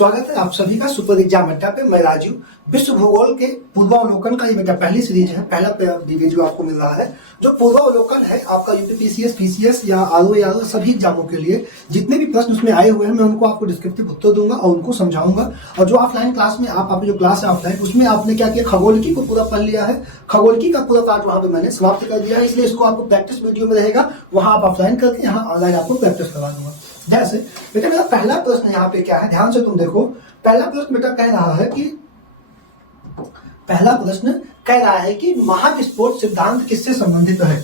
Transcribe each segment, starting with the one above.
स्वागत है आप सभी का सुपर एग्जाम अड्डा पे। मैं राजीव। विश्व भूगोल के पूर्वावलोकन का ये बेटा पहली सीरीज है, पहला वीडियो आपको मिल रहा है। जो पूर्वावलोकन है आपका यूपीपीसीएस, पीसीएस या आरओ सभी एग्जामों के लिए जितने भी प्रश्न उसमें आए हुए हैं मैं उनको आपको डिस्क्रिप्टिव उत्तर दूंगा और उनको समझाऊंगा। और जो ऑफलाइन क्लास में आपकी जो क्लास है ऑफलाइन, उसमें आपने क्या किया, खगोलिकी को पूरा पढ़ लिया है। खगोलिकी का पूरा पार्ट वहां पे मैंने समाप्त कर दिया है, इसलिए इसको आपको प्रैक्टिस वीडियो में रहेगा, वहां आप ऑफलाइन करके यहाँ ऑनलाइन आपको प्रैक्टिस करवा दूंगा। जैसे बेटा मेरा पहला प्रश्न यहाँ पे क्या है, ध्यान से तुम देखो। पहला प्रश्न बेटा कह रहा है कि महाविस्फोट सिद्धांत किससे संबंधित है।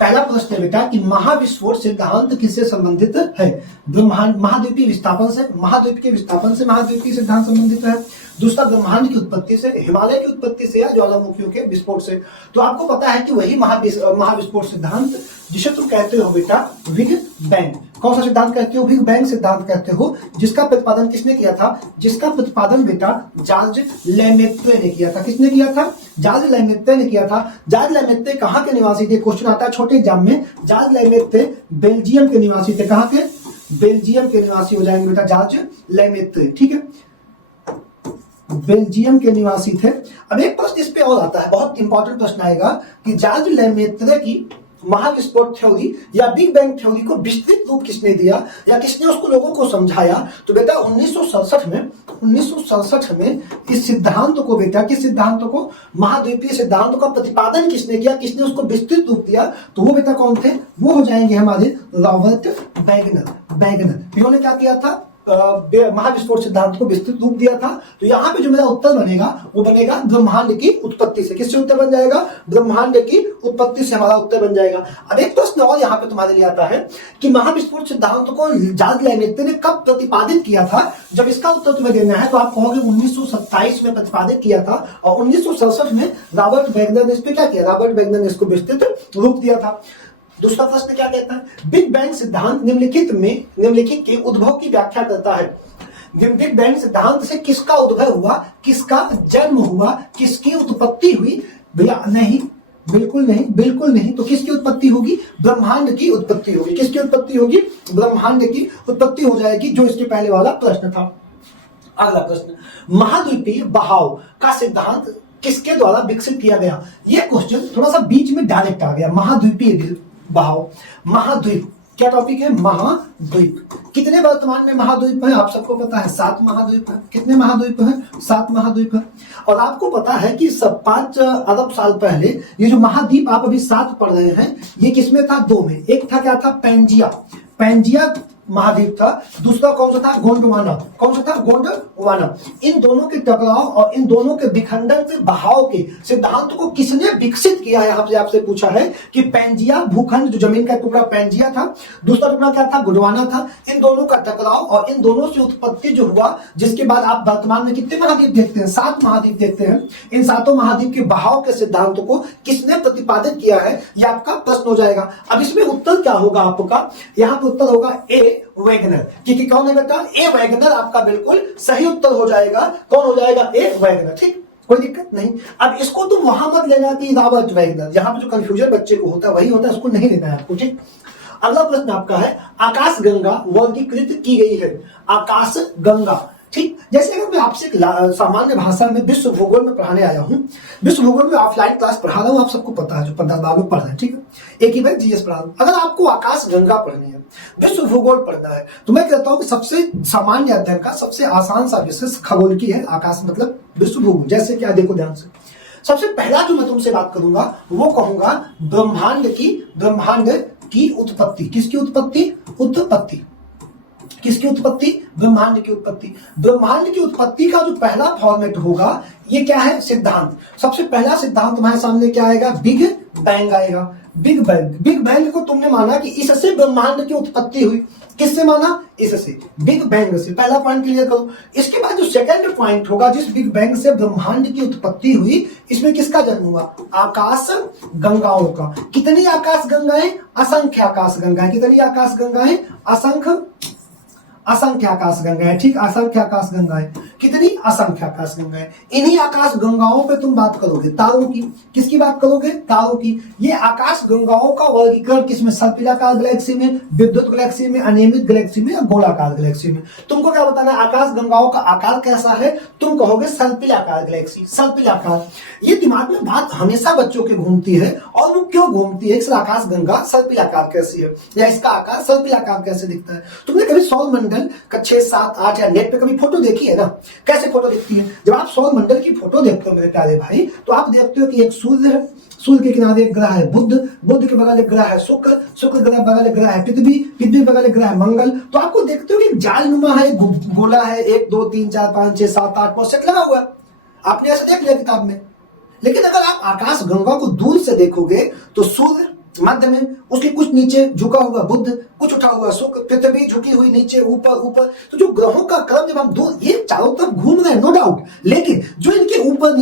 पहला प्रश्न है बेटा कि महाविस्फोट सिद्धांत किससे संबंधित है। ब्रह्मांड महाद्वीपीय विस्थापन से, महाद्वीपीय विस्थापन से महाद्वीपीय सिद्धांत संबंधित है। दूसरा ब्रह्मांड की उत्पत्ति से, हिमालय की उत्पत्ति से या ज्वालामुखियों के विस्फोट से। तो आपको पता है कि वही महाविस्फोट सिद्धांत जिसे तुम कहते हो बेटा बिग बैंग। कौन सा सिद्धांत कहते हो? बिग बैंग सिद्धांत कहते हो, जिसका प्रतिपादन किसने किया था? जिसका प्रतिपादन बेटा जॉर्ज लेमेत्रे ने किया था। किसने किया था? जॉर्ज लेमेत्रे ने किया था। जॉर्ज लेमेत्रे कहाँ के निवासी थे? क्वेश्चन आता है छोटे एग्जाम में। जॉर्ज लेमेत्रे बेल्जियम के निवासी थे। कहाँ के? बेल्जियम के निवासी हो जाएंगे बेटा जॉर्ज लेमेत्रे। ठीक है, बेल्जियम के निवासी थे। अब एक प्रश्न इस पे और आता है, बहुत इंपॉर्टेंट प्रश्न आएगा कि जॉर्ज लेमेत्रे की महाविस्फोट थ्योरी या बिग बैंग थ्योरी को विस्तृत रूप किसने दिया या किसने उसको लोगों को समझाया? तो बेटा 1967 में इस सिद्धांत को बेटा, किस सिद्धांत को? महाद्वीपीय सिद्धांत का प्रतिपादन किसने किया, किसने उसको विस्तृत रूप दिया? तो वो बेटा कौन थे? वो हो जाएंगे हमारे रॉबर्ट वैगनर। इन्होंने क्या किया था? महाविस्फोट सिद्धांत को विस्तृत रूप दिया था। तो यहाँ पे जो मेरा उत्तर बनेगा वो बनेगा ब्रह्मांड की उत्पत्ति से। किससे उत्तर बन जाएगा? ब्रह्मांड की उत्पत्ति से हमारा उत्तर बन जाएगा। अब एक प्रश्न और यहाँ पे तुम्हारे लिए आता है कि महाविस्फोट सिद्धांत को जॉर्ज लेमेत्रे ने कब प्रतिपादित किया था? जब इसका उत्तर तुम्हें देना है तो आप कहोगे 1927 में प्रतिपादित किया था और 1967 में रॉबर्ट वैगनर ने इस पे क्या किया? रॉबर्ट वैगनर ने इसको विस्तृत रूप दिया था। दूसरा प्रश्न क्या कहता है? बिग बैंग सिद्धांत निम्नलिखित के उद्भव की व्याख्या करता है। बिग बैंग सिद्धांत से किसका उद्भव हुआ, किसका जन्म हुआ, किसकी उत्पत्ति हुई? भैया नहीं, बिल्कुल नहीं। तो किसकी उत्पत्ति होगी? ब्रह्मांड की उत्पत्ति होगी। किसकी उत्पत्ति होगी? ब्रह्मांड की उत्पत्ति हो जाएगी, जो इसके पहले वाला प्रश्न था। अगला प्रश्न, महाद्वीपीय बहाव का सिद्धांत किसके द्वारा विकसित किया गया? यह क्वेश्चन थोड़ा सा बीच में डायरेक्ट आ गया। महाद्वीपीय बहाव, महाद्वीप क्या टॉपिक है? महाद्वीप। कितने वर्तमान में महाद्वीप है? आप सबको पता है 7 महाद्वीप है। कितने महाद्वीप है? 7 महाद्वीप है। और आपको पता है कि 5 अरब साल पहले ये जो महाद्वीप आप अभी 7 पढ़ रहे हैं, ये किसमें था? 2 में। एक था क्या था? पैंजिया महाद्वीप था। दूसरा कौन सा था? गोंडवाना। कौन सा था? गोंडवाना। इन दोनों के टकराव और इन दोनों के विखंडन से बहाव के सिद्धांत को किसने विकसित किया है? आपसे पूछा है कि पैंजिया भूखंड, जो जमीन का टुकड़ा पैंजिया था, दूसरा टुकड़ा क्या था? गोंडवाना था। इन दोनों का टकराव और इन दोनों से उत्पत्ति जो हुआ, जिसके बाद आप वर्तमान में कितने महाद्वीप देखते हैं? 7 महाद्वीप देखते हैं। इन 7 महाद्वीप के बहाव के सिद्धांत को किसने प्रतिपादित किया है? यह आपका प्रश्न हो जाएगा। अब इसमें उत्तर क्या होगा आपका? यहाँ पे उत्तर होगा ए वैगनर। क्योंकि कौन है बेटा? ए वैगनर आपका बिल्कुल सही उत्तर हो जाएगा। कौन हो जाएगा? ए वैगनर। ठीक, कोई दिक्कत नहीं। अब इसको तुम वहां मत लेना कि रॉबर्ट वैगनर, जहां पे जो कंफ्यूजन बच्चे को होता है वही होता है, उसको नहीं लेना है आपको। ठीक, अगला प्रश्न आपका है, आकाश गंगा वर्गीकृत की गई है। आकाश गंगा, ठीक, जैसे अगर मैं आपसे सामान्य भाषा में विश्व भूगोल में पढ़ाने आया हूं, विश्व भूगोल में ऑफलाइन क्लास पढ़ा रहा हूं, आप सबको पता है, जो 15 में पढ़ रहे हैं। ठीक है, एक ही बार जीएस पढ़ा रहा हूं। अगर आपको आकाश गंगा पढ़नी है, विश्व भूगोल पढ़ना है, तो मैं कहता हूं कि सबसे सामान्य अध्ययन का सबसे आसान सा विषय खगोल की है। आकाश मतलब विश्व भूगोल। जैसे क्या, देखो ध्यान से, सबसे पहला जो मैं तुमसे बात करूंगा वो कहूंगा ब्रह्मांड की उत्पत्ति। किसकी उत्पत्ति? किसकी उत्पत्ति? ब्रह्मांड की उत्पत्ति। ब्रह्मांड की उत्पत्ति का जो पहला फॉर्मेट होगा, ये क्या है? सिद्धांत। सबसे पहला सिद्धांत हमारे सामने क्या आएगा? बिग बैंग आएगा। बिग बैंग को तुमने माना कि इससे ब्रह्मांड की उत्पत्ति हुई। किससे माना? इससे, बिग बैंग से। पहला पॉइंट क्लियर करो। इसके बाद जो सेकंड पॉइंट होगा, जिस बिग बैंग से ब्रह्मांड की उत्पत्ति हुई, इसमें किसका जन्म हुआ? आकाश गंगाओं का। कितनी आकाश गंगाएं? असंख्य आकाश गंगाएं। कितनी आकाश गंगाएं? असंख्य असंख्य आकाश गंगाएं, ठीक, असंख्य आकाश गंगाएं। कितनी? असंख्य आकाश गंगाएं। इन्हीं आकाश गंगाओं पे तुम बात करोगे तारों की। किसकी बात करोगे? तारों की। ये आकाश गंगाओं का वर्गीकरण किसमें? सर्पिलाकार गैलेक्सी में, विद्युत गैलेक्सी में, अनियमित गैलेक्सी में या गोलाकार गैलेक्सी में? तुमको क्या बताना है? आकाश गंगाओं का आकार कैसा है? तुम कहोगे सर्पिलाकार गैलेक्सी, सर्पिलाकार। ये दिमाग में बात हमेशा बच्चों के घूमती है, और वो क्यों घूमती है? आकाश गंगा सर्पिलाकार कैसी है, या इसका आकार सर्पिलाकार कैसे दिखता है? तुमने कभी सौरमंडल का 6, 7, 8 या नेट पे कभी फोटो देखी है ना? कैसे फोटो दिखती है? जब आप सौरमंडल की फोटो देखते हो मेरे प्यारे भाई, तो आप देखते हो कि एक सूर्य है, सूर्य के किनारे एक ग्रह है बुध, बुध के बगल एक ग्रह है शुक्र, शुक्र ग्रह बगल एक ग्रह है पृथ्वी, पृथ्वी बगल एक ग्रह है मंगल। तो आपको देखते हो कि जालनुमा है, गोला है, 1, 2, 3, 4, 5, 6, 7, 8 सेट लगा हुआ है। आपने ऐसा देख लिया किताब में। लेकिन अगर आप आकाश गंगा को दूर से देखोगे तो सूर्य मध्य में, उसके कुछ नीचे झुका हुआ बुध, कुछ उठा हुआ शुक्र, पृथ्वी झुकी हुई नीचे, ऊपर ऊपर। तो जो ग्रहों का क्रम जब हम दूर, ये चारों तरफ घूम रहे हैं नो डाउट, लेकिन जो इनके ऊपर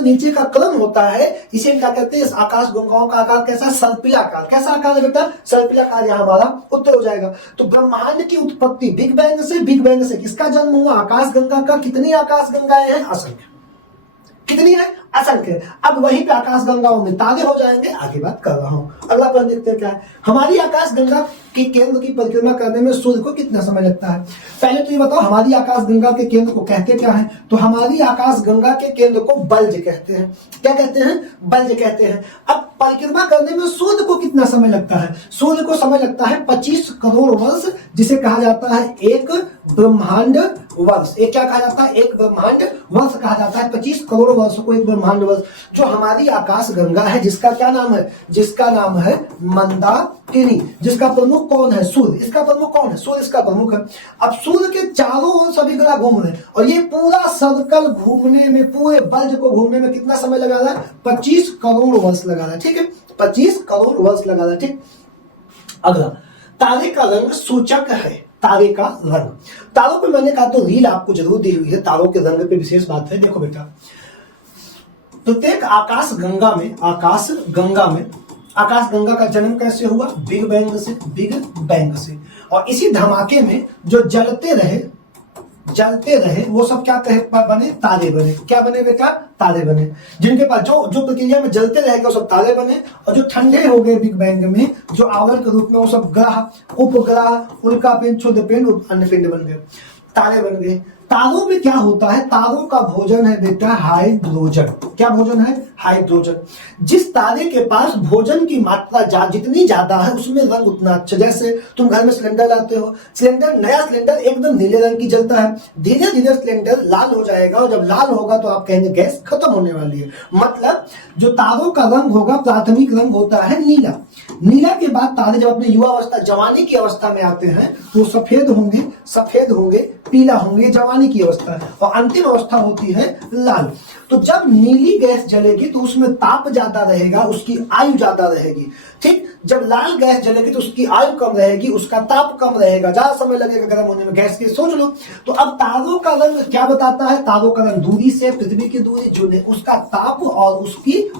नीचे का क्रम होता है, इसे क्या कहते हैं? इस आकाश गंगाओं का आकार कैसा? सर्पिलाकार। कैसा आकार है बेटा? सर्पिलाकार। यहाँ हमारा उत्तर हो जाएगा। तो ब्रह्मांड की उत्पत्ति बिग बैंग से, बिग बैंग से किसका जन्म हुआ? आकाश गंगा का। कितनी आकाश गंगाएं हैं? असंख्य। कितनी है? असंख्य। अब वहीं पे आकाश गंगाओं में तारे हो जाएंगे, आगे बात कर रहा हूं। अगला प्रश्न देखते हैं क्या है। हमारी आकाश गंगा के केंद्र की परिक्रमा करने में सूर्य को कितना समय लगता है? पहले तो ये बताओ, हमारी आकाश गंगा के केंद्र को कहते क्या है? तो हमारी आकाश गंगा के केंद्र को बल्ज कहते हैं। क्या कहते हैं? बल्ज कहते हैं। अब परिक्रमा करने में सूर्य को कितना समय लगता है? सूर्य को समय लगता है 25 करोड़ वर्ष, जिसे कहा जाता है एक ब्रह्मांड वर्ष। एक क्या कहा जाता है? एक ब्रह्मांड वर्ष कहा जाता है। 25 करोड़ वर्ष को एक ब्रह्मांड वर्ष। जो हमारी आकाश गंगा है, जिसका क्या नाम है? जिसका नाम है मंदाकिनी। जिसका प्रमुख कौन है? सूर्य। इसका प्रमुख कौन है? सूर्य इसका प्रमुख है। अब सूर्य के चारों ओर सभी ग्रह घूम रहे हैं, और ये पूरा सर्कल घूमने में, पूरे बल्ज को घूमने में कितना समय लगा रहा है? 25 करोड़ वर्ष लगा रहा है। ठीक है, 25 करोड़ वर्ष लगा रहा है। ठीक। अगला, तारे का रंग सूचक है। तारे का रंग, तारों पे मैंने कहा तो रील आपको जरूर दी हुई है, तारों के रंग पे विशेष बात है। देखो बेटा, प्रत्येक आकाश गंगा का जन्म कैसे हुआ? बिग बैंग से, बिग बैंग से। और इसी धमाके में जो जलते रहे वो सब क्या बने? तारे बने। क्या बने बेटा? तारे बने। जिनके पास जो प्रक्रिया में जलते रहेगा वो सब तारे बने, और जो ठंडे हो गए बिग बैंग में, जो आवरण के रूप में, वो सब ग्रह, उपग्रह, उल्का पिंड, क्षुद्र पिंड, अन्य पिंड बन गए, तारे बन गए। तारों में क्या होता है? तारों का भोजन है बेटा हाइड्रोजन। क्या भोजन है? हाइड्रोजन। जिस तारे के पास भोजन की मात्रा जितनी ज्यादा है, उसमें रंग उतना अच्छा। जैसे तुम घर में सिलेंडर लाते हो, नया सिलेंडर एकदम नीले रंग की जलता है, धीरे धीरे सिलेंडर लाल हो जाएगा, और जब लाल होगा तो आप कहेंगे गैस खत्म होने वाली है। मतलब जो तारों का रंग होगा, प्राथमिक रंग होता है नीला। नीला के बाद तारे जब अपने युवा अवस्था, जवानी की अवस्था में आते हैं, तो सफेद होंगे, पीला होंगे, जवानी की अवस्था है, और अंतिम अवस्था होती है लाल। तो जब नीली गैस जलेगी तो उसमें ताप ज्यादा रहेगा, उसकी आयु ज्यादा रहेगी। ठीक। जब लाल गैस जलेगी तो उसकी आयु कम रहेगी, उसका ताप कम रहेगा, ज्यादा समय लगेगा गर्म होने में गैस के। सोच लो। तो अब तारों का रंग क्या बताता है? तारों का रंग दूरी से, पृथ्वी की दूरी, जो उसका ताप और उसकी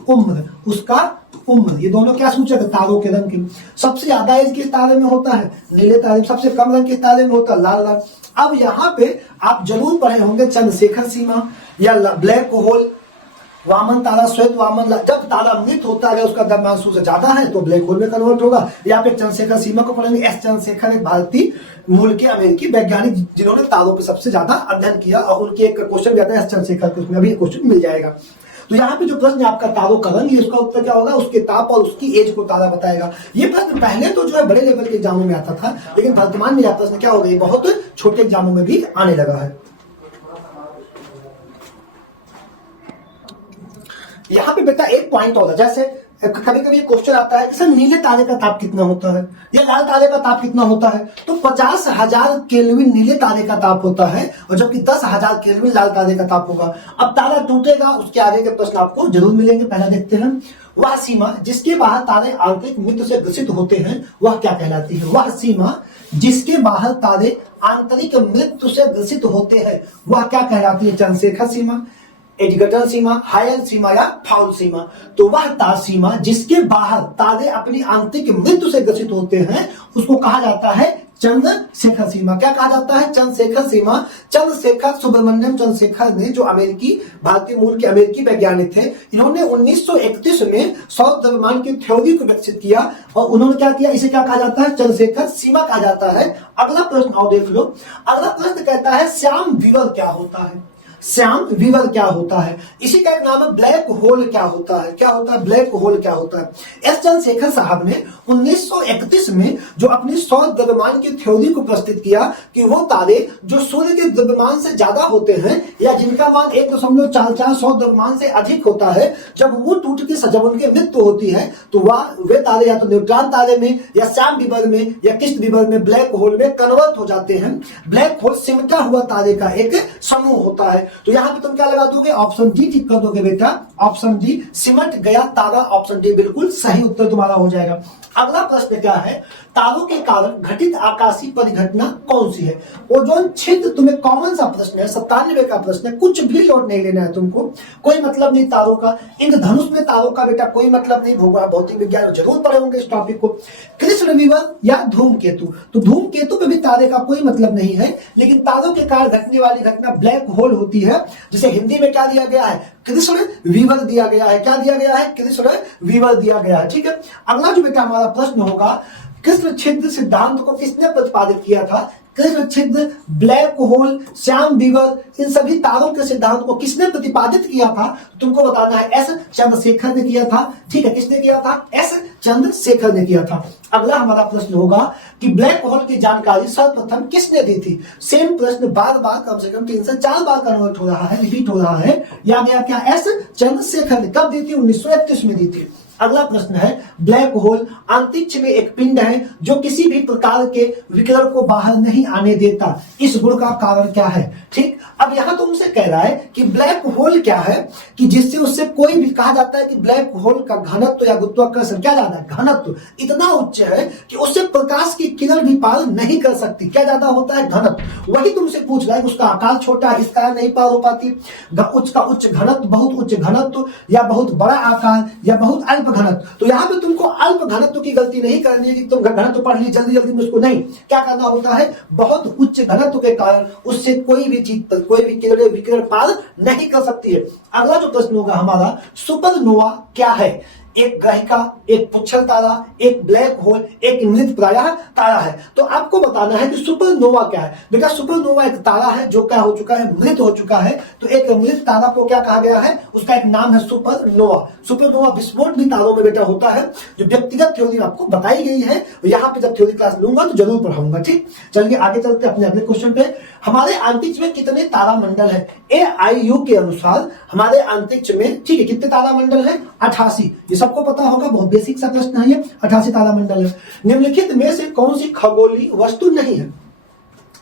उम्र, ये दोनों क्या सूचक है? तारों के रंग की। सबसे ज्यादा एज किस तारे में होता है? नीले तारे में। सबसे कम रंग किस तारे में होता है? लाल रंग। अब यहाँ पे आप जरूर पढ़े होंगे चंद्रशेखर सीमा या ब्लैक होल, वामन तारा, श्वेत वामन। जब तारा मृत होता है, उसका द्रव्यमान सूर्य से ज्यादा है तो ब्लैक होल में कन्वर्ट होगा। या फिर चंद्रशेखर सीमा को पढ़ेंगे। एस चंद्रशेखर एक भारतीय मूल के अमेरिकी वैज्ञानिक, जिन्होंने तारों पे सबसे ज्यादा अध्ययन किया, और उनके एक क्वेश्चन भी आता है एस चंद्रशेखर के, उसमें अभी क्वेश्चन मिल जाएगा। तो यहाँ पे जो प्रश्न आपका तारों का रंग है, उसका उत्तर क्या होगा? उसके ताप और उसकी एज को तारा बताएगा। ये प्रश्न पहले तो जो है बड़े लेवल के एग्जामों में आता था, लेकिन वर्तमान में यह प्रश्न क्या हो गया? बहुत छोटे एग्जामों में भी आने लगा है। यहाँ पे बेटा एक पॉइंट होगा, जैसे कभी कभी क्वेश्चन आता है कि सर नीले तारे का ताप कितना होता है, या लाल तारे का ताप कितना होता है? तो 50,000 केल्विन नीले तारे का ताप होता है, और जबकि 10,000 केल्विन लाल तारे का ताप होगा। अब तारा टूटेगा, उसके आगे के प्रश्न आपको जरूर मिलेंगे। पहला देखते हैं, वह सीमा जिसके बाहर तारे आंतरिक मृत्यु से ग्रसित होते हैं, वह क्या कहलाती है? वह सीमा जिसके बाहर तारे आंतरिक मृत्यु से ग्रसित होते हैं, वह क्या कहलाती है? चंद्रशेखर सीमा, एडगटन सीमा, हायल सीमा या फाउल सीमा। तो वह तार सीमा जिसके बाहर तारे अपनी आंतरिक मृत्यु से ग्रसित होते हैं, उसको कहा जाता है चंद्रशेखर सीमा। क्या कहा जाता है? चंद्रशेखर सीमा। चंद्रशेखर सुब्रमण्यम चंद्रशेखर ने, जो अमेरिकी भारतीय मूल के अमेरिकी वैज्ञानिक थे, इन्होंने 1931 में सौर द्रव्यमान की थ्योरी को विकसित किया और उन्होंने क्या किया? इसे क्या कहा जाता है? चंद्रशेखर सीमा कहा जाता है। अगला प्रश्न आओ देख लो। अगला प्रश्न कहता है श्याम वीवर क्या होता है? श्याम वीवर क्या होता है? इसी का एक नाम है ब्लैक होल क्या होता है? क्या होता है? ब्लैक होल क्या होता है? एस चंद्रशेखर साहब ने 1931 में जो अपनी सौर द्रव्यमान की थ्योरी को प्रस्तुत किया कि वो तारे जो सूर्य के द्रव्यमान से ज्यादा होते हैं या जिनका मान 1.44 सौर द्रव्यमान से अधिक होता है, जब वो टूट के जब उनकी मृत्यु होती है तो वह वे तारे या तो न्यूट्रॉन तारे में या श्याम वीवर में या किस्ट वीवर में ब्लैक होल में कन्वर्ट हो जाते हैं। ब्लैक होल सिमटा हुआ तारे का एक समूह होता है। तो यहां पे तुम क्या लगा दोगे? ऑप्शन डी टिक कर दोगे बेटा। ऑप्शन डी सिमट गया तारा, ऑप्शन डी बिल्कुल सही उत्तर तुम्हारा हो जाएगा। अगला प्रश्न क्या है? तारों के कारण घटित आकाशीय परिघटना कौन सी है? ओजोन छिद्र। तुम्हें कॉमन सा प्रश्न है, 97 का प्रश्न है, कुछ भी लोड नहीं लेना है तुमको, कोई मतलब नहीं तारों का। इंद्रधनुष में तारों का बेटा कोई मतलब नहीं, भौतिक विज्ञान जरूर पढ़े होंगे इस टॉपिक को। कृष्ण वीवर या धूमकेतु, तो धूमकेतु पे भी तारे का कोई मतलब नहीं है, लेकिन तारों के कारण घटने वाली घटना ब्लैक होल होती है, जिसे हिंदी में क्या दिया गया है? कृष्ण वीवर दिया गया है। क्या दिया गया है? कृष्ण वीवर दिया गया है। ठीक है। अगला जो बेटा हमारा प्रश्न होगा, कृष्ण छिद्र सिद्धांत को किसने प्रतिपादित किया था? कृष्ण छिद्र, ब्लैक होल, श्याम वीवर, इन सभी तारों के सिद्धांत को किसने प्रतिपादित किया था? तुमको बताना है। एस चंद्रशेखर ने किया था। ठीक है, किसने किया था? एस चंद्रशेखर ने किया था। अगला हमारा प्रश्न होगा कि ब्लैक होल की जानकारी सर्वप्रथम किसने दी थी? सेम प्रश्न बार बार कम से कम 3 से 4 बार कन्वर्ट हो रहा है, रिपीट हो रहा है। याद है क्या? एस चंद्रशेखर ने कब दी थी? 1931 में दी थी। अगला प्रश्न है, ब्लैक होल अंतरिक्ष में एक पिंड है जो किसी भी प्रकार के विकिरण को बाहर नहीं आने देता, इस गुण का कारण क्या है? ठीक। अब यहां तुमसे कह रहा है कि ब्लैक होल क्या है कि जिससे उससे कोई भी कहा जाता है कि ब्लैक होल का घनत्व या गुरुत्वाकर्षण क्या ज्यादा है? घनत्व इतना उच्च है कि उससे प्रकाश की किरण भी पार नहीं कर सकती। क्या ज्यादा होता है? घनत्व। वही तुमसे पूछ रहा है उसका आकार छोटा है, इस कारण नहीं पार हो पाती। उच्च का उच्च घनत्व, बहुत उच्च घनत्व, या बहुत बड़ा आकार, या बहुत अल्प घनत्व। तो यहाँ पे तुमको अल्प घनत्व की गलती नहीं करनी है कि तुम घनत्व पढ़ ली जल्दी जल्दी में, उसको नहीं। क्या करना होता है? बहुत उच्च घनत्व के कारण उससे कोई भी चीज, कोई भी विकिरण पार नहीं कर सकती है। अगला जो प्रश्न होगा हमारा, सुपरनोवा क्या है? एक ग्रहिका, एक पुच्छर तारा, एक ब्लैक होल, एक मृत प्रायः तारा है। तो आपको बताना है कि सुपरनोवा क्या है। बेटा सुपरनोवा एक तारा है जो क्या हो चुका है? मृत हो चुका है। तो एक मृत तारा को क्या कहा गया है? उसका एक नाम है सुपरनोवा। सुपरनोवा विस्फोट भी तारों में बेटा होता है, जो व्यक्तिगत थ्योरी आपको बताई गई है। यहाँ पे जब थ्योरी क्लास लूंगा तो जरूर पढ़ाऊंगा। ठीक, चलिए आगे चलते अपने अगले क्वेश्चन पे। हमारे अंतरिक्ष में कितने तारामंडल है? AIU के अनुसार हमारे अंतरिक्ष में, ठीक है, कितने तारामंडल है? 88। ये सबको पता होगा, बहुत बेसिक सा प्रश्न है ये। 88 तारामंडल है। निम्नलिखित में से कौन सी खगोलीय वस्तु नहीं है?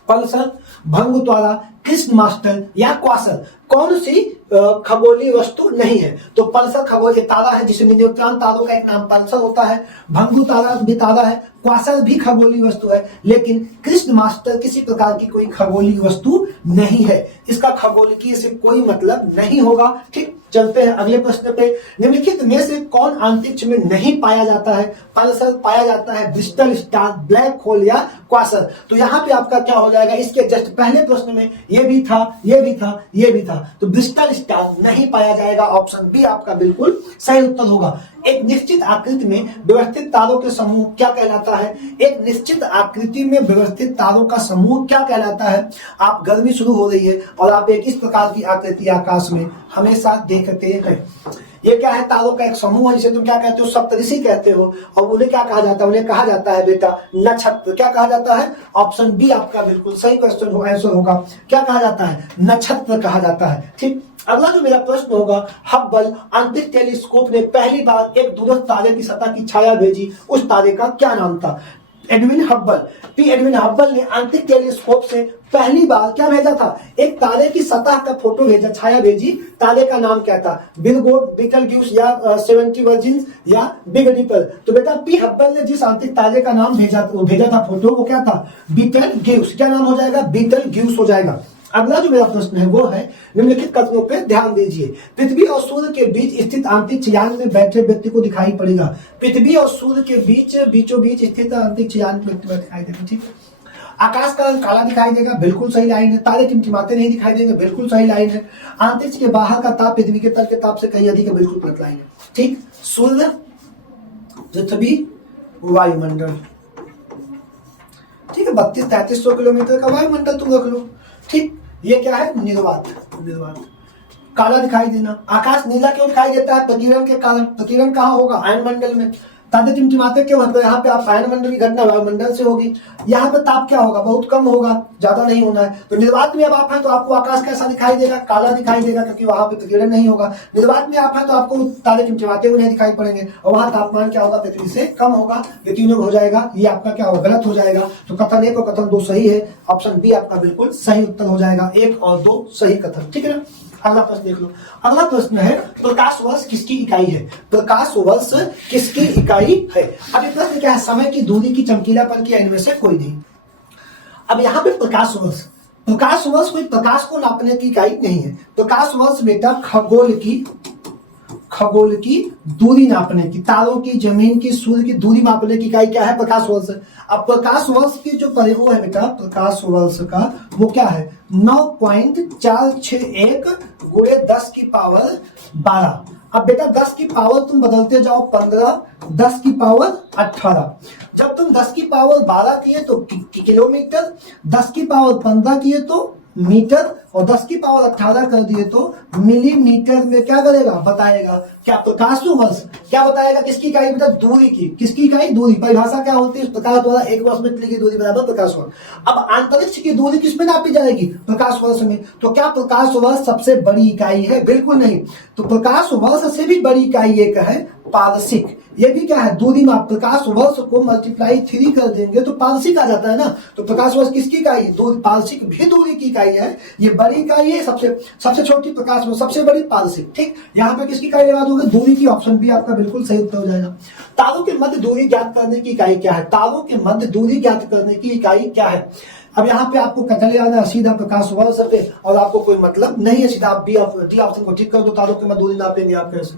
पल्सर, भंगु तारा, कृष्ण मास्टर या क्वासर, कौन सी खगोलीय वस्तु नहीं है? तो पल्सर खगोलीय तारा है, जिसमें न्यूट्रॉन तारों का एक नाम पल्सर होता है। भंगु तारा भी तारा है, क्वासर भी खगोलीय वस्तु है, लेकिन कृष्ण मास्टर किसी प्रकार की कोई खगोलीय वस्तु नहीं है। इसका खगोलीय से कोई मतलब नहीं होगा। ठीक, चलते हैं अगले प्रश्न पे। निम्नलिखित में से कौन अंतरिक्ष में नहीं पाया जाता है? पल्सर पाया जाता है, ब्रिस्टल स्टार, ब्लैक होल या क्वासर। तो यहाँ पे आपका क्या हो जाएगा? इसके जस्ट पहले प्रश्न में ये भी था, ये भी था, ये भी था, तो ब्रिस्टल स्टार नहीं पाया जाएगा। ऑप्शन बी आपका बिल्कुल सही उत्तर होगा। एक निश्चित आकृति में व्यवस्थित तारों के समूह क्या कहलाता है? एक निश्चित आकृति में व्यवस्थित तारों का समूह क्या कहलाता है? आप गर्मी शुरू हो रही है और आप एक इस प्रकार की आकृति आकाश में हमेशा देखते हैं। ये क्या है? तारों का एक समूह है, जिसे तुम क्या कहते हो? सप्तऋषि कहते हो। और उन्हें क्या कहा जाता है? उन्हें कहा जाता है बेटा नक्षत्र। क्या कहा जाता है? ऑप्शन बी आपका बिल्कुल सही क्वेश्चन हो, आंसर होगा। क्या कहा जाता है? नक्षत्र कहा जाता है। ठीक, अगला जो मेरा प्रश्न होगा, हब्बल अंतरिक्ष टेलीस्कोप ने पहली बार एक दूरस्थ तारे की सतह की छाया भेजी, उस तारे का क्या नाम था? एडविन हब्बल, एडविन हब्बल ने अंतरिक्ष टेलीस्कोप से पहली बार क्या भेजा था? एक तारे की सतह का फोटो भेजा, छाया भेजी। तारे का नाम क्या था? बिलगोड, बीटलग्यूस या 70 वर्जिन्स या बिग डिपर। तो बेटा पी हब्बल ने जिस अंतरिक्ष तारे का नाम भेजा था फोटो, वो क्या था? बीटलग्यूस। क्या नाम हो जाएगा? बीटलग्यूस हो जाएगा। अगला जो मेरा प्रश्न है वो है, निम्नलिखित कथनों पे ध्यान दीजिए। पृथ्वी और सूर्य के बीच स्थित अंतरिक्ष यान में बैठे व्यक्ति को दिखाई पड़ेगा। पृथ्वी और सूर्य के बीचों बीच स्थित अंतरिक्ष यान में व्यक्ति दिखाई देगा। ठीक है, आकाश का रंग काला दिखाई देगा, बिल्कुल सही लाइन है। तारे टिमटिमाते नहीं दिखाई देंगे, बिल्कुल सही लाइन है। अंतरिक्ष के बाहर का ताप पृथ्वी के तल के ताप से कहीं अधिक है, बिल्कुल गलत लाइन है। ठीक, सूर्य, पृथ्वी, वायुमंडल, ठीक है, 32-3300 किलोमीटर का वायुमंडल तुम रख लो। ठीक, ये क्या है, निर्वात। निर्वात काला दिखाई देना। आकाश नीला क्यों दिखाई देता है, प्रकीर्णन के कारण। प्रकीर्णन कहाँ होगा, आयनमंडल में। तारे टिमटिमाते क्यों है, तो यहाँ पे आप आयनमंडल की घटना वायुमंडल से होगी। यहाँ पे ताप क्या होगा, बहुत कम होगा, ज्यादा नहीं होना है। तो निर्वात में अब आप हैं तो आपको आकाश कैसा दिखाई देगा, काला दिखाई देगा, क्योंकि वहां पे प्रकीर्णन नहीं होगा। निर्वात में आप हैं तो आपको तारे टिमटिमाते हुए नहीं दिखाई पड़ेंगे, और वहां तापमान क्या होगा, पृथ्वी से कम होगा। ये तीनों हो जाएगा, ये आपका क्या होगा, गलत हो जाएगा। तो कथन 1 और कथन 2 सही है। ऑप्शन बी आपका बिल्कुल सही उत्तर हो जाएगा, 1 और 2 सही कथन। ठीक है ना। अगला प्रश्न देख लो। अगला प्रश्न है, प्रकाश वर्ष किसकी इकाई है। प्रकाश वर्ष किसकी इकाई है। अब ये प्रश्न क्या है, समय की, दूरी की, चमकीलापन की, इनमें से कोई नहीं। अब यहाँ पे प्रकाश वर्ष, प्रकाश वर्ष कोई प्रकाश को नापने की इकाई नहीं है। प्रकाश वर्ष बेटा खगोल की दूरी नापने की, तारों की, जमीन की, सूर्य की दूरी मापने की इकाई क्या है, प्रकाश वर्ष। अब प्रकाश वर्ष की जो परिवो है बेटा, प्रकाश वर्ष का वो क्या है, 9.461 गुणे 10 की पावर 12। अब बेटा 10 की पावर तुम बदलते जाओ, 15, 10 की पावर 18। जब तुम 10 की पावर 12 किए तो किलोमीटर, 10 की पावर 15 किए तो मीटर, और 10 की पावर 18 कर दिए तो मिलीमीटर में क्या करेगा, बताएगा। क्या प्रकाश वर्ष क्या बताएगा, किसकी इकाई बेटा, दूरी की। किसकी इकाई, दूरी। परिभाषा क्या होती है, प्रकाश द्वारा 1 वर्ष में की दूरी बराबर प्रकाश वर्ष। अब अंतरिक्ष की दूरी किसमें नापी जाएगी, प्रकाश वर्ष में। तो क्या प्रकाश वर्ष सबसे बड़ी इकाई है, बिल्कुल नहीं। तो प्रकाश वर्ष से भी बड़ी इकाई एक है, पारसिक। ये भी क्या है, दूरी माप। प्रकाश वर्ष को मल्टीप्लाई 3 कर देंगे तो पारसिक आ जाता है ना। तो प्रकाश वर्ष किसकी इकाई, दूरी। पारसिक भी दूरी की इकाई है, ये बड़ी इकाई है। सबसे छोटी प्रकाश वर्ष, सबसे बड़ी पारसिक। ठीक, यहाँ पे किसकी इकाई लगा दोगे, दूरी की। ऑप्शन बी आपका बिल्कुल सही उत्तर हो जाएगा। तारों के मध्य दूरी ज्ञात करने की इकाई क्या है। तारों के मध्य दूरी ज्ञात करने की इकाई क्या है। अब यहाँ पे आपको चले आना सीधा प्रकाश वर्ष पे, और आपको कोई मतलब नहीं है, सीधा आप डी ऑप्शन को ठीक कर दो। तारों के मध्य दूरी नापेंगे आप कैसे।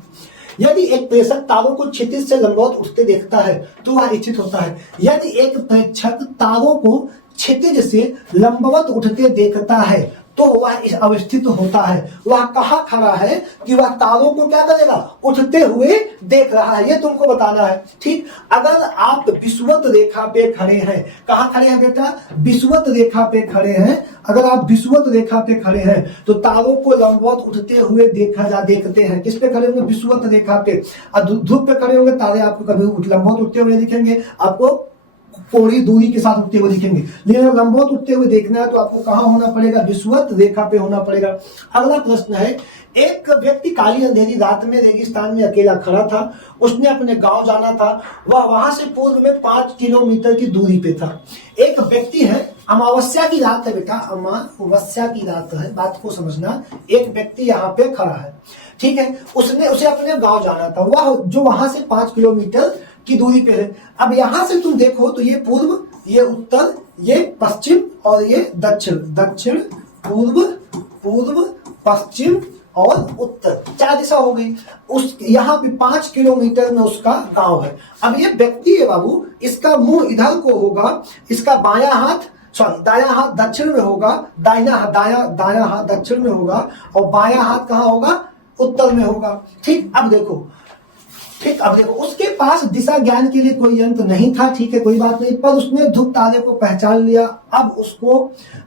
यदि एक प्रेक्षक तारों को क्षितिज से लंबवत उठते देखता है तो वह इच्छित होता है। यदि एक प्रेक्षक तारों को क्षितिज से लंबवत उठते देखता है तो वह अवस्थित होता है। वह कहाँ खड़ा है कि वह तारों को क्या करेगा, उठते हुए देख रहा है, ये तुमको बताना है। ठीक, अगर आप विषुवत रेखा पे खड़े हैं, कहाँ खड़े हैं बेटा, विषुवत रेखा पे खड़े हैं। अगर आप विषुवत रेखा पे खड़े हैं तो तारों को लंबवत उठते हुए देखते हैं। किस पे खड़े होंगे, विषुवत रेखा पे। और ध्रुव पे खड़े होंगे, तारे आपको कभी लंबवत उठते हुए दिखेंगे, आपको थोड़ी दूरी के साथ उठते हुए दिखेंगे। लेकिन लंबवत उठते हुए देखना है तो आपको कहां होना पड़ेगा, विषुवत रेखा पे होना पड़ेगा। अगला प्रश्न है, एक व्यक्ति काली अंधेरी रात में रेगिस्तान में अकेला खड़ा था। उसने अपने गांव जाना था। वह वहां से पूर्व में 5 किलोमीटर की दूरी पे था। एक व्यक्ति है, अमावस्या की रात है बेटा, अमावस्या की रात है, बात को समझना। एक व्यक्ति यहाँ पे खड़ा है, ठीक है, उसे अपने गांव जाना था। वह जो वहां से 5 किलोमीटर की दूरी पे है। अब यहां से तुम देखो तो ये पूर्व, ये उत्तर, ये पश्चिम और ये दक्षिण। दक्षिण, पूर्व, पश्चिम और उत्तर, 4 दिशा हो गई। उस यहाँ पे 5 किलोमीटर में उसका गांव है। अब ये व्यक्ति है बाबू, इसका मुंह इधर को होगा, इसका बायां हाथ दायां हाथ दक्षिण में होगा, दायां हाथ दक्षिण में होगा, और बायां हाथ कहाँ होगा, उत्तर में होगा। ठीक, अब देखो उसके पास दिशा ज्ञान के लिए कोई यंत्र नहीं था, ठीक है, कोई बात नहीं, पर उसने ध्रुव तारे को पहचान लिया। अब उसको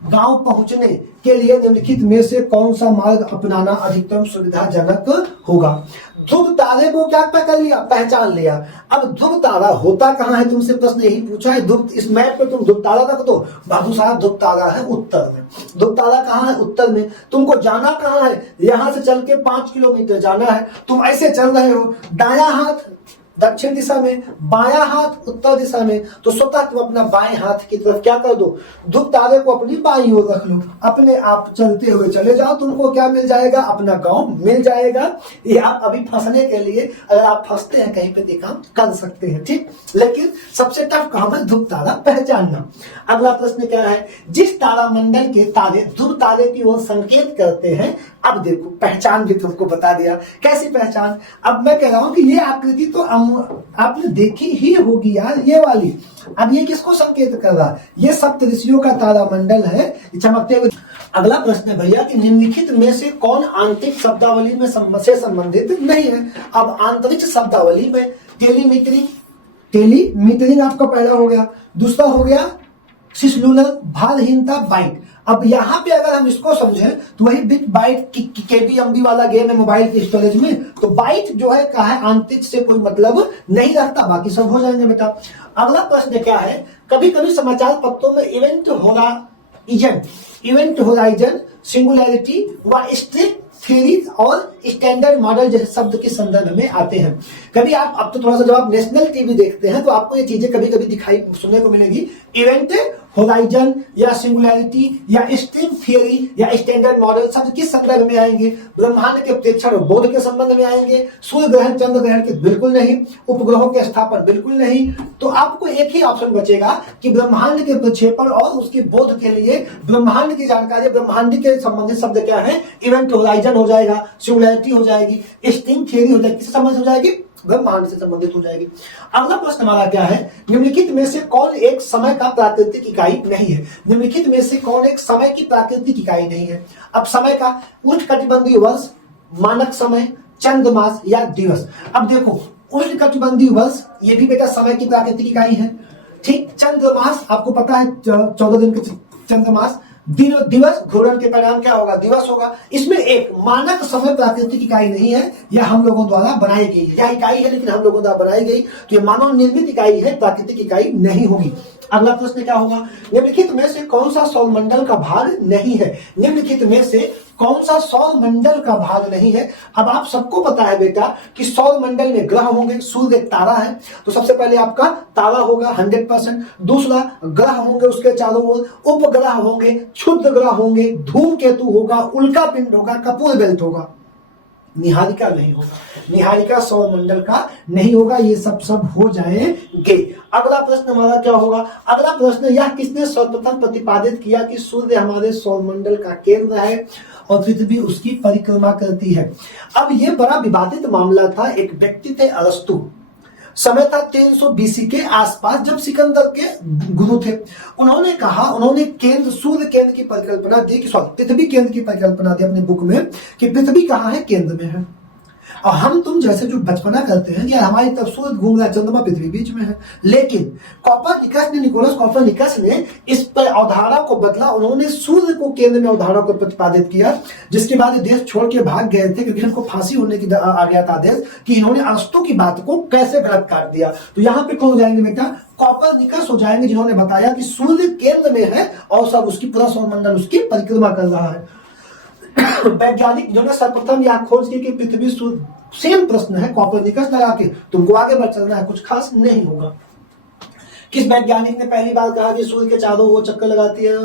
गांव पहुंचने के लिए निम्नलिखित में से कौन सा मार्ग अपनाना अधिकतम सुविधाजनक होगा। ध्रुव तारे को क्या कर लिया, पहचान लिया। अब ध्रुव तारा होता कहाँ है, तुमसे प्रश्न यही पूछा है। ध्रुव, इस मैप पे तुम ध्रुव तारा रख दो, बाबू साहब ध्रुव तारा है उत्तर में। ध्रुव तारा कहाँ है, उत्तर में। तुमको जाना कहाँ है, यहां से चल के 5 किलोमीटर जाना है। तुम ऐसे चल रहे हो, दायां हाथ दक्षिण दिशा में, बायां हाथ उत्तर दिशा में, तो स्वतः तुम अपना बाएं हाथ की तरफ क्या कर दो, ध्रुव तारे को अपनी बाईं ओर रख लो। अपने आप चलते हुए चले जाओ, तुमको क्या मिल जाएगा, अपना गांव मिल जाएगा। ये आप अभी फंसने के लिए, अगर आप फंसते हैं कहीं पे काम कर सकते हैं, ठीक। लेकिन सबसे टफ काम है ध्रुव तारा पहचानना। अगला प्रश्न क्या है, जिस तारामंडल के तारे ध्रुव तारे की ओर संकेत करते हैं। अब देखो, पहचान भी तुमको बता दिया, कैसी पहचान। अब मैं कह रहा हूं कि ये आकृति तो हम आपने देखी ही होगी यार ये वाली। अब ये किसको संकेत कर रहा है? ये सप्तऋषियों का तारामंडल है चमकते हुए। अगला प्रश्न है भैया कि निम्नलिखित में से कौन आंतरिक शब्दावली में से संबंधित नहीं है? अब आंतरिक शब्दावली में टेलीमीटरिंग आपका पहला हो गया, दूसरा हो गया सिस्लुनर भारहीनता बाइट। अब यहाँ पे अगर हम इसको समझें तो वही बिट बाइट केबी एमबी वाला गेम है मोबाइल के स्टोरेज में, तो बाइट जो है कहा है आंतरिक से कोई मतलब नहीं रखता, बाकी सब हो जाएंगे बेटा। अगला प्रश्न क्या है, कभी कभी समाचार पत्रों में इवेंट होराइजन सिंगुलैरिटी व स्ट्रिंग थ्योरी और स्टैंडर्ड मॉडल जैसे शब्द के संदर्भ में आते हैं। कभी आप अब तो थोड़ा सा जब आप नेशनल टीवी देखते हैं तो आपको ये चीजें कभी कभी दिखाई सुनने को मिलेगी। इवेंट होराइजन या सिंगुलैरिटी या स्ट्रिंग थियरी या स्टैंडर्ड मॉडल शब्द किस संदर्भ में आएंगे? ब्रह्मांड के प्रेक्षण और बोध के संबंध में आएंगे। सूर्य ग्रहण चंद्र ग्रहण के बिल्कुल नहीं। उपग्रहों के स्थापन बिल्कुल नहीं। तो आपको एक ही ऑप्शन बचेगा कि ब्रह्मांड के प्रक्षेपण और उसके बोध के लिए ब्रह्मांड की जानकारी, ब्रह्मांड के संबंधित शब्द क्या है? इवेंट होराइजन हो जाएगा, सिंगुलैरिटी हो जाएगी, स्ट्रिंग थियरी हो जाएगी। किससे संबंधित हो जाएगी? ब्रह्मांड से संबंधित हो जाएगी। अगला प्रश्न हमारा क्या है, निम्नलिखित में से कौन एक समय का प्राकृतिक इकाई नहीं है? निम्नलिखित में से कौन एक समय की प्राकृतिक इकाई नहीं है? अब समय का उष्णकटिबंधीय वर्ष, मानक समय, चंद्रमास या दिवस। अब देखो उष्णकटिबंधीय वर्ष ये भी बेटा समय की प्राकृतिक इकाई है, ठीक। चंद्रमास आपको पता है 14 दिन के चंद्रमास। दिवस घूर्णन के परिणाम क्या होगा? दिवस होगा। इसमें एक मानक समय प्राकृतिक इकाई नहीं है, यह हम लोगों द्वारा बनाई गई है। यह इकाई है लेकिन हम लोगों द्वारा बनाई गई, तो यह मानव निर्मित इकाई है, प्राकृतिक इकाई नहीं होगी। अगला प्रश्न क्या होगा, निम्नलिखित में से कौन सा सौरमंडल का भाग नहीं है? निम्नलिखित में से कौन सा सौरमंडल का भाग नहीं है? अब आप सबको पता है बेटा कि सौरमंडल में ग्रह होंगे, सूर्य एक तारा है, तो सबसे पहले आपका तारा होगा 100%। दूसरा ग्रह होंगे उसके चारों ओर, उपग्रह होंगे, क्षुद्र ग्रह होंगे, धूमकेतु होगा, उल्का पिंड होगा, कपूर बेल्ट होगा। निहारिका नहीं होगा, निहारिका सौरमंडल का नहीं होगा। ये सब हो जाएंगे। अगला प्रश्न हमारा क्या होगा, अगला प्रश्न, यह किसने सर्वप्रथम प्रतिपादित किया कि सूर्य हमारे सौरमंडल का केंद्र है और पृथ्वी उसकी परिक्रमा करती है? अब ये बड़ा विवादित मामला था। एक व्यक्ति थे अरस्तु, समय था 300 BC के आसपास, जब सिकंदर के गुरु थे। उन्होंने कहा, उन्होंने केंद्र सूर्य केंद्र की परिकल्पना दी कि पृथ्वी केंद्र की परिकल्पना दी अपने बुक में कि पृथ्वी कहाँ है? केंद्र में है। और हम तुम जैसे जो बचपना करते हैं यार, हमारी तरफ सूर्य घूम रहा है, चंद्रमा पृथ्वी बीच में है। लेकिन निकोलस कॉपरनिकस ने इस पर अवधारणा को बदला। उन्होंने सूर्य को केंद्र में अवधारणा को प्रतिपादित किया, जिसके बाद देश छोड़ के भाग गए थे क्योंकि उनको फांसी होने की आ गया था आदेश कि इन्होंने अरस्तु की बात को कैसे गलत काट दिया। तो यहाँ पे कौन हो जाएंगे बेटा? कॉपरनिकस हो जाएंगे, जिन्होंने बताया कि सूर्य केंद्र में है और सब उसकी पूरा सौरमंडल उसकी परिक्रमा कर रहा है। वैज्ञानिक जिन्होंने सर्वप्रथम यह खोज की कि पृथ्वी सूर्य, सेम प्रश्न है, कॉपरनिकस लगा के तुमको आगे बढ़ चलना है, कुछ खास नहीं होगा। किस वैज्ञानिक ने पहली बार कहा कि सूर्य के चारों ओर चक्कर लगाती है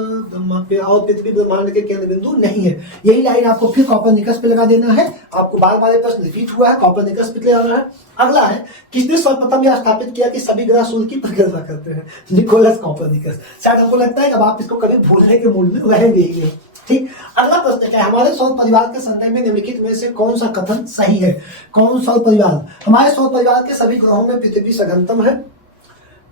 और पृथ्वी ब्रह्मांड के केंद्र बिंदु नहीं है? यही लाइन आपको फिर कॉपरनिकस पे लगा देना है। आपको बार बार प्रश्न रिपीट हुआ है, कॉपरनिकस पे लगाना है। अगला है, किसने सर्वप्रथम यह स्थापित किया कि सभी ग्रह सूर्य की परिक्रमा करते हैं? Nicolaus Copernicus. शायद हमको लगता है कि अब आप इसको कभी भूलने के मूड में रहेंगे ही। ठीक। अगला प्रश्न क्या है, हमारे सौर परिवार के संदर्भ में निम्नलिखित में से कौन सा कथन सही है? कौन सौर परिवार? हमारे सौर परिवार के सभी ग्रहों में पृथ्वी सघनतम है,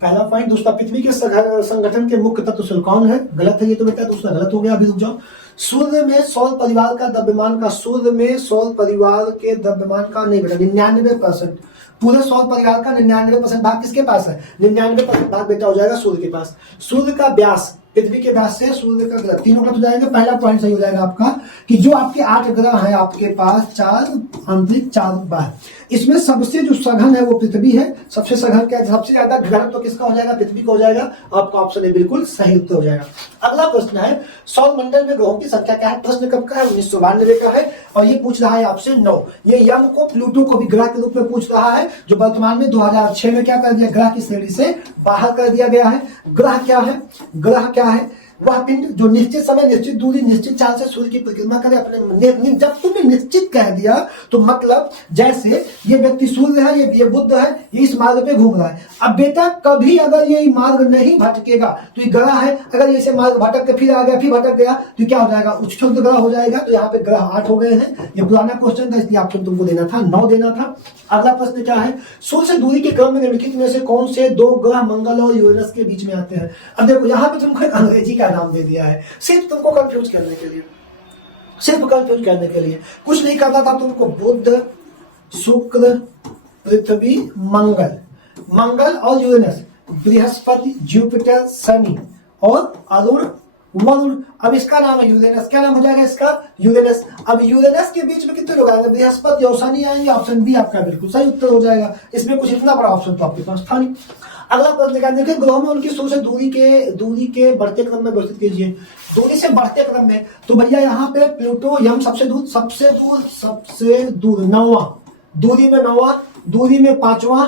पहला पॉइंट। दूसरा, पृथ्वी के संगठन के मुख्य तत्व सिलिकॉन है, गलत है ये तो बेटा, दूसरा गलत हो गया, अभी रुक जाओ। सूर्य में सौर परिवार का द्रव्यमान का, सूर्य में सौर परिवार के द्रव्यमान का नहीं बेटा 99%, पूरे सौर परिवार का 99% भाग किसके पास है? 99% भाग बेटा हो जाएगा सूर्य के पास। सूर्य का व्यास पृथ्वी के व्यास से सूर्य का ग्रह, तीनों गलत हो जाएंगे। पहला पॉइंट सही हो जाएगा आपका कि जो आपके 8 ग्रह हैं आपके पास, 4 आंतरिक 4 बाह्य, इसमें सबसे जो सघन है वो पृथ्वी है। सबसे सघन क्या है? सबसे ज्यादा घनत्व तो किसका हो जाएगा? पृथ्वी का हो जाएगा। आपका ऑप्शन है बिल्कुल सही उत्तर हो जाएगा। अगला प्रश्न है, सौर मंडल में ग्रहों की संख्या क्या है? प्रश्न कब का है? 1992 का है और ये पूछ रहा है आपसे 9। ये यम को, प्लूटो को भी ग्रह के रूप में पूछ रहा है, जो वर्तमान में 2006 में क्या कर दिया? ग्रह की श्रेणी से बाहर कर दिया गया है। ग्रह क्या है? ग्रह क्या है? वह पिंड जो निश्चित समय, निश्चित दूरी, निश्चित चाल से सूर्य की परिक्रमा करे अपने। जब तुमने निश्चित कह दिया तो मतलब जैसे ये व्यक्ति सूर्य है, ये बुध है, ये इस मार्ग पे घूम रहा है। अब बेटा कभी अगर ये मार्ग नहीं भटकेगा तो ये ग्रह है, अगर ये मार्ग भटक के फिर आ गया, फिर भटक गया तो क्या हो जाएगा, उच्छृंख ग्रह हो जाएगा। तो यहाँ पे ग्रह 8 हो गए हैं। ये पुराना क्वेश्चन था इसलिए ऑप्शन तुमको देना था, 9 देना था। अगला प्रश्न क्या है, सूर्य से दूरी के क्रम में निम्नलिखित में से कौन से 2 ग्रह मंगल और यूरेनस के बीच में आते हैं। अब देखो यहाँ पे तुमको एक अंग्रेजी का नाम दे दिया है, सिर्फ तुमको कंफ्यूज करने के लिए, सिर्फ कंफ्यूज करने के लिए, कुछ नहीं करना था तुमको। बुध, शुक्र, पृथ्वी, मंगल, मंगल और यूरेनस, बृहस्पति, जुपिटर, शनि और अरुण, वरुण। अब इसका नाम है यूरेनस। क्या नाम हो जाएगा इसका, यूरेनस। अब यूरेनस के बीच में कितने लोग आएंगे, बृहस्पति और शनि आएंगे। ऑप्शन बी आपका बिल्कुल सही उत्तर हो जाएगा। इसमें कुछ इतना बड़ा ऑप्शन तो आपके पास था नहीं। अगला प्रश्न क्या, देखिए ग्रहों में उनकी सूर्य से दूरी के बढ़ते क्रम में व्यवस्थित कीजिए। दूरी से बढ़ते क्रम में तो भैया यहाँ पे प्लूटो यम सबसे दूर 9वां, दूरी में 9वां, दूरी में 5वां,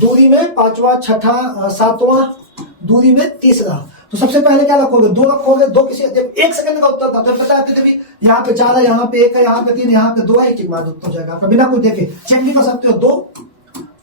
दूरी में 5वां, 6वां, 7वां, दूरी में 3रा। तो सबसे पहले क्या रखोगे, 2 रखोगे। 2 किसी 1 सेकंड का उत्तर था, तो पता है भी यहाँ पे 4 है, यहाँ पे 1 है, यहाँ पे 3, यहाँ पे 2 है, एक बार उत्तर हो जाएगा आपका बिना कुछ देखे। चेक भी कर सकते हो, 2,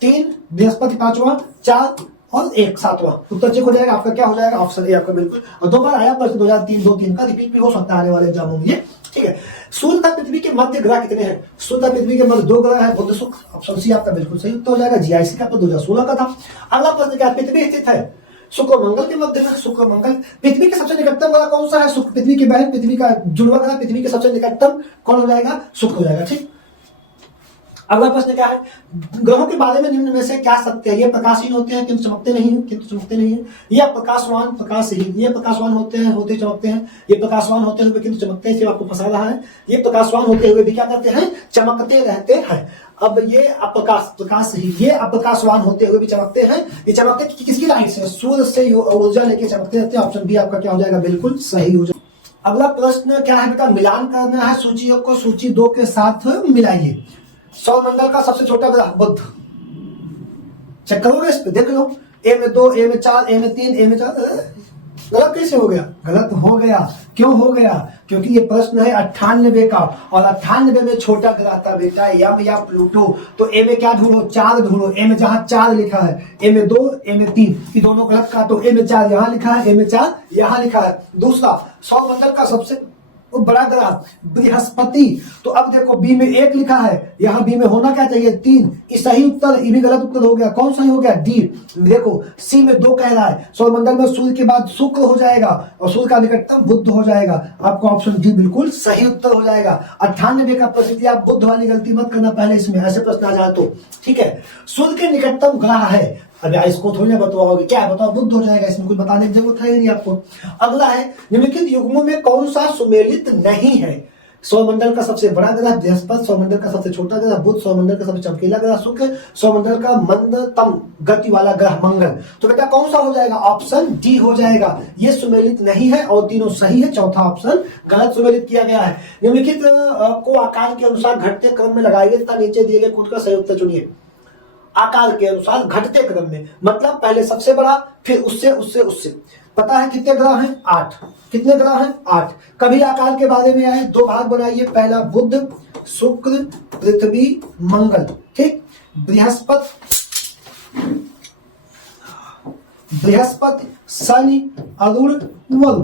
3, बृहस्पति 5वां, 4 और 1 7वां। उत्तर चेक हो जाएगा आपका। क्या हो जाएगा, ऑप्शन ए आपका बिल्कुल। और 2 बार आया प्रश्न 2003 का, रिपीट भी हो सकता है आने वाले एग्जामों में। ठीक है, सूर्य तथा पृथ्वी के मध्य ग्रह कितने हैं। सूर्य तथा पृथ्वी के मध्य 2 ग्रह है, बुध शुक्र। ऑप्शन सी आपका बिल्कुल सही उत्तर हो जाएगा। जीआईसी का 2016 का था। अगला प्रश्न क्या, पृथ्वी स्थित है शुक्र मंगल के मध्य में। शुक्र मंगल, पृथ्वी के सबसे निकटतम ग्रह कौन सा है, शुक्र। पृथ्वी की बहन, पृथ्वी का जुड़वा ग्रह, पृथ्वी के सबसे निकटतम कौन हो जाएगा, शुक्र हो जाएगा। ठीक, अगला प्रश्न क्या है, ग्रहों के बारे में निम्न में से क्या सत्य है। ये प्रकाशहीन होते हैं किंतु चमकते नहीं हैं, ये प्रकाशवान प्रकाशहीन, ये प्रकाशवान होते चमकते हैं, ये प्रकाशवान होते हुए किंतु चमकते हैं, आपको फंसा रहा है। ये प्रकाशवान होते हुए भी क्या करते हैं, चमकते रहते हैं। अब ये प्रकाशहीन, ये अप्रकाशवान होते हुए भी चमकते हैं। ये चमकते किसकी लाइन से, सूर्य से ऊर्जा लेके चमकते रहते हैं। ऑप्शन बी आपका क्या हो जाएगा, बिल्कुल सही हो जाएगा। अगला प्रश्न क्या है बेटा, मिलान करना है सूची 1 को सूची 2 के साथ मिलाइए। सौरमंडल का सबसे छोटा ग्रह बुध, चेक करोगे इस पे, देख लो। ए में 2, ए में 4, ए में 3, ए में 4। गलत कैसे हो गया, गलत हो गया। क्यों हो गया, क्योंकि ये प्रश्न है 98 का, और 98 में छोटा ग्रह था बेटा यम या प्लूटो। तो ए में क्या ढूंढो, 4 ढूंढो। ए में जहां 4 लिखा है, ए में 2, ए में 3, ये दोनों गलत काटो। ए में 4 यहां लिखा है, ए में 4 यहां लिखा है। दूसरा, सौरमंडल का सबसे बड़ा ग्रह बृहस्पति। तो अब देखो बी में 1 लिखा है, यहाँ बी में होना क्या चाहिए, 3। ये सही उत्तर, ये भी गलत उत्तर हो गया। कौन सही हो गया, डी। देखो सी में 2 कह रहा है, सौरमंडल में सूर्य के बाद शुक्र हो जाएगा और सूर्य का निकटतम बुध हो जाएगा। आपको ऑप्शन डी बिल्कुल सही उत्तर हो जाएगा। 98 का प्रश्न, आप बुध वाली गलती मत करना पहले इसमें, ऐसे प्रश्न आ जाए तो। ठीक है, सूर्य के निकटतम ग्रह है, अब इसको थोड़ी ना बताओगे, क्या है बताओ, बुध हो जाएगा। इसमें कुछ बताने की जरूरत है नहीं आपको। अगला है, निम्नलिखित युग्मों में कौन सा सुमेलित नहीं है। सौरमंडल का सबसे बड़ा ग्रह बृहस्पति, सौरमंडल का सबसे छोटा ग्रह बुध, सौरमंडल का सबसे चमकीला ग्रह शुक्र, सौरमंडल का मंदतम गति वाला ग्रह मंगल। तो बेटा कौन सा हो जाएगा, ऑप्शन डी हो जाएगा। ये सुमेलित नहीं है और तीनों सही है, चौथा ऑप्शन गलत सुमेलित किया गया है। निम्नलिखित को आकार के अनुसार घटते क्रम में लगाइए तथा नीचे दिए गए कूट का सही उत्तर चुनिए। आकार के अनुसार घटते क्रम में, मतलब पहले सबसे बड़ा, फिर उससे। पता है कितने ग्रह हैं, 8। कितने ग्रह हैं, 8। कभी आकार के बारे में आए 2 भाग बनाइए, पहला बुध, शुक्र, पृथ्वी, मंगल। ठीक, बृहस्पति, शनि, अरुण, वरुण।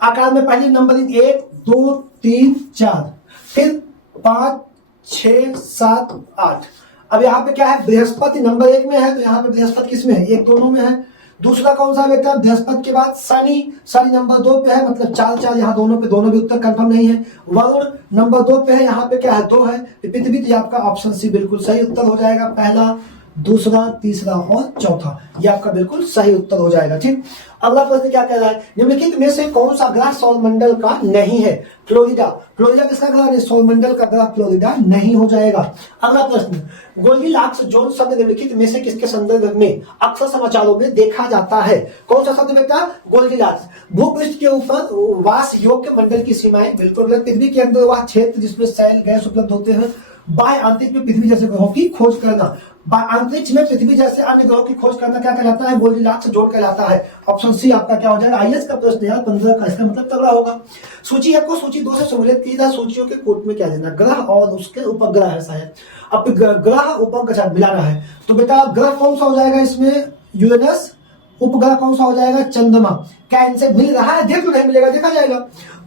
आकार में पहले नंबरिंग 1 2 3 4, फिर 5 6 7 8। अब यहाँ पे क्या है, बृहस्पति नंबर 1 में है, तो यहाँ पे बृहस्पति किस में है, 1 दोनों में है। दूसरा कौन सा बेटा, बृहस्पति के बाद शनि नंबर 2 पे है, मतलब 4 4 यहाँ दोनों पे, दोनों भी उत्तर कंफर्म नहीं है। वरुण नंबर 2 पे है, यहाँ पे क्या है, 2 है। पृथ्वी, तो आपका ऑप्शन सी बिल्कुल सही उत्तर हो जाएगा। पहला, दूसरा, तीसरा और चौथा, ये आपका बिल्कुल सही उत्तर हो जाएगा। ठीक, अगला प्रश्न क्या कह रहा है, निम्नलिखित में से कौन सा ग्रह सौरमंडल का नहीं है। फ्लोरिडा, फ्लोरिडा किसका ग्रह है, सौरमंडल का ग्रह फ्लोरिडा नहीं हो जाएगा। अगला प्रश्न, गोल्डीलॉक्स जोन शब्द निम्नलिखित में से किसके संदर्भ में अक्सर समाचारों में देखा जाता है। कौन सा शब्द बेटा, गोल्डीलॉक्स। भूपृष्ठ के ऊपर वास योग्य मंडल की सीमाएं, बिल्कुल। पृथ्वी के अंदर वह क्षेत्र जिसमें सैल गैस उपलब्ध होते हैं। बाह्य आंतरिक में पृथ्वी जैसे ग्रहों की खोज करना, अंतरिक्ष में पृथ्वी जैसे अन्य ग्रहों की खोज करना क्या कहलाता है, गोल्डीलॉक्स जोन कहलाता है। ऑप्शन ऑप्शन सी आपका क्या हो जाएगा, आईएएस का प्रश्न यार 15 का, इसका मतलब तगड़ा होगा। सूची 1 को सूची 2 से सहूलियत की था, सूचियों के कोट में क्या देना, ग्रह और उसके उपग्रह है शायद। अब ग्रह उपग्रह मिलाना है, तो बेटा ग्रह कौन सा हो जाएगा इसमें, यूरेनस, उपग्रह कौन सा हो जाएगा, चंद्रमा। क्या इनसे मिल रहा है, देख लो, नहीं मिलेगा देखा जाएगा।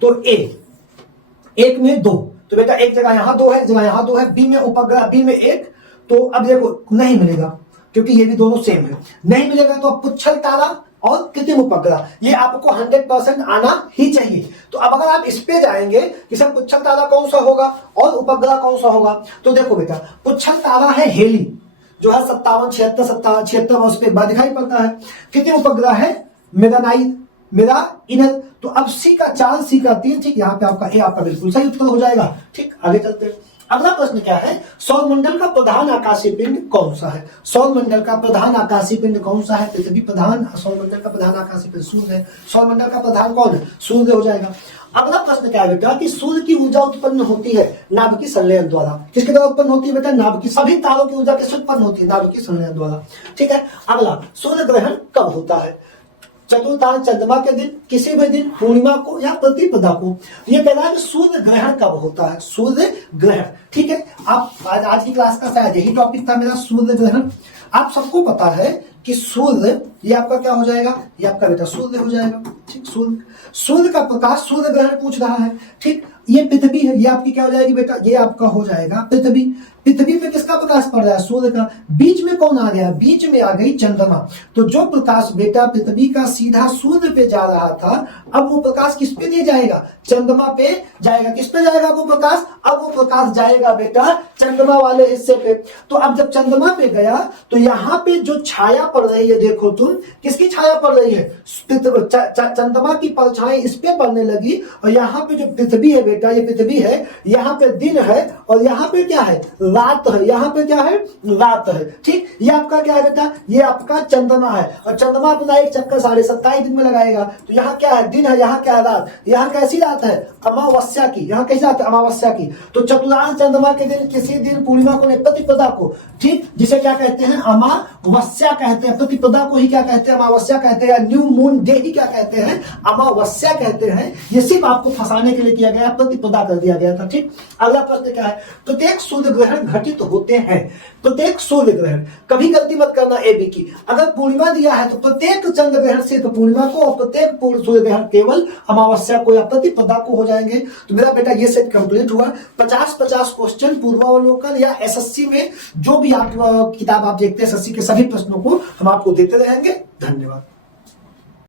तो ए, एक में 2, तो बेटा एक जगह यहाँ 2 है, जगह यहाँ 2 है, बी में उपग्रह, बी में 1, तो अब देखो नहीं मिलेगा क्योंकि ये भी दोनों सेम है, नहीं मिलेगा। तो अब पुच्छल तारा और कृत्रिम उपग्रह ये आपको 100% आना ही चाहिए। तो अब अगर आप इस पे जाएंगे कि सर पुच्छल तारा कौन सा होगा और उपग्रह कौन सा होगा, तो देखो बेटा पुच्छल तारा है हेली, जो है 57, 76 वर्ष पे एक बार दिखाई पड़ता है। कृत्रिम उपग्रह है मेरा इनर। तो अब सी का 4, सी का 3, ठीक, यहाँ पे आपका ए आपका बिल्कुल सही उत्तर हो जाएगा। ठीक, आगे चलते हैं। अगला प्रश्न क्या है, सौरमंडल का प्रधान आकाशीय पिंड कौन सा है। सौरमंडल का प्रधान आकाशीय पिंड कौन सा है, पृथ्वी प्रधान, सौरमंडल का प्रधान आकाशीय पिंड सूर्य है। सौरमंडल का प्रधान कौन है, सूर्य हो जाएगा। अगला प्रश्न क्या है बेटा कि सूर्य की ऊर्जा उत्पन्न होती है नाभिकीय संलयन द्वारा। किसके द्वारा उत्पन्न होती है बेटा, नाभिकीय। सभी तारों की ऊर्जा किससे उत्पन्न होती है, नाभिकीय संलयन द्वारा। ठीक है। अगला, सूर्य ग्रहण कब होता है, चतुर्थांश चंद्रमा के दिन, किसी भी दिन, पूर्णिमा को या प्रतिपदा को। ये कह रहा है कि सूर्य ग्रहण कब होता है, सूर्य ग्रहण। ठीक है, आप आज की क्लास का शायद यही टॉपिक था मेरा, सूर्य ग्रहण। आप सबको पता है कि सूर्य, ये आपका क्या हो जाएगा, ये आपका बेटा सूर्य हो जाएगा। ठीक, सूर्य का प्रकाश, सूर्य ग्रहण पूछ रहा है। ठीक, ये पृथ्वी है, ये आपकी क्या हो जाएगी बेटा, ये आपका हो जाएगा पृथ्वी। पृथ्वी पे किसका प्रकाश पड़ रहा है, सूर्य का। बीच में कौन आ गया, बीच में आ गई चंद्रमा। तो जो प्रकाश बेटा पृथ्वी का सीधा सूर्य पे जा रहा था, अब वो प्रकाश किस पे दिया जाएगा, चंद्रमा पे जाएगा। किस पे जाएगा वो प्रकाश, अब वो प्रकाश जाएगा बेटा चंद्रमा वाले हिस्से पे। तो अब जब चंद्रमा पे गया तो यहाँ पे जो छाया पड़ रही है, देखो तुम, किसकी छाया पड़ रही है, चंद्रमा की परछाई इस पे पड़ने लगी। और यहाँ पे जो पृथ्वी है बेटा, ये पृथ्वी है, यहाँ पे दिन है और यहाँ पे क्या है, रात है। यहाँ पे क्या है, रात है। ठीक, ये आपका क्या है बेटा, ये आपका चंद्रमा है। और चंद्रमा अपना एक चक्कर 27.5 दिन में लगाएगा। तो यहाँ क्या है, दिन है, यहाँ क्या है, रात। यहाँ कैसी रात है, अमावस्या की। यहाँ कैसी रात है, अमावस्या की। तो चतुर्थांश चंद्रमा के दिन, किसी दिन, पूर्णिमा को नहीं, प्रतिपदा को। ठीक, जिसे क्या कहते हैं, अमावस्या कहते हैं। प्रतिपदा को ही क्या कहते हैं, अमावस्या कहते हैं। न्यू मून डे ही क्या कहते हैं, अमावस्या कहते हैं। ये सिर्फ आपको फंसाने के लिए किया गया, प्रतिपदा कर दिया गया था। ठीक, अगला प्रश्न क्या है, प्रत्येक सूर्य ग्रहण घटित होते हैं। प्रत्येक सूर्य ग्रहण, कभी गलती मत करना ए बी की। अगर पूर्णिमा दिया है तो प्रत्येक चंद्र ग्रहण सिर्फ पूर्णिमा को, और प्रत्येक सूर्य ग्रहण केवल अमावस्या को या प्रतिपदा को हो जाएंगे। तो मेरा बेटा ये सेट कंप्लीट हुआ। 50-50 क्वेश्चन पूर्वावलोकन या एसएससी में जो भी आप किताब आप देखते हैं, एसएससी के सभी प्रश्नों को हम आपको देते रहेंगे। धन्यवाद।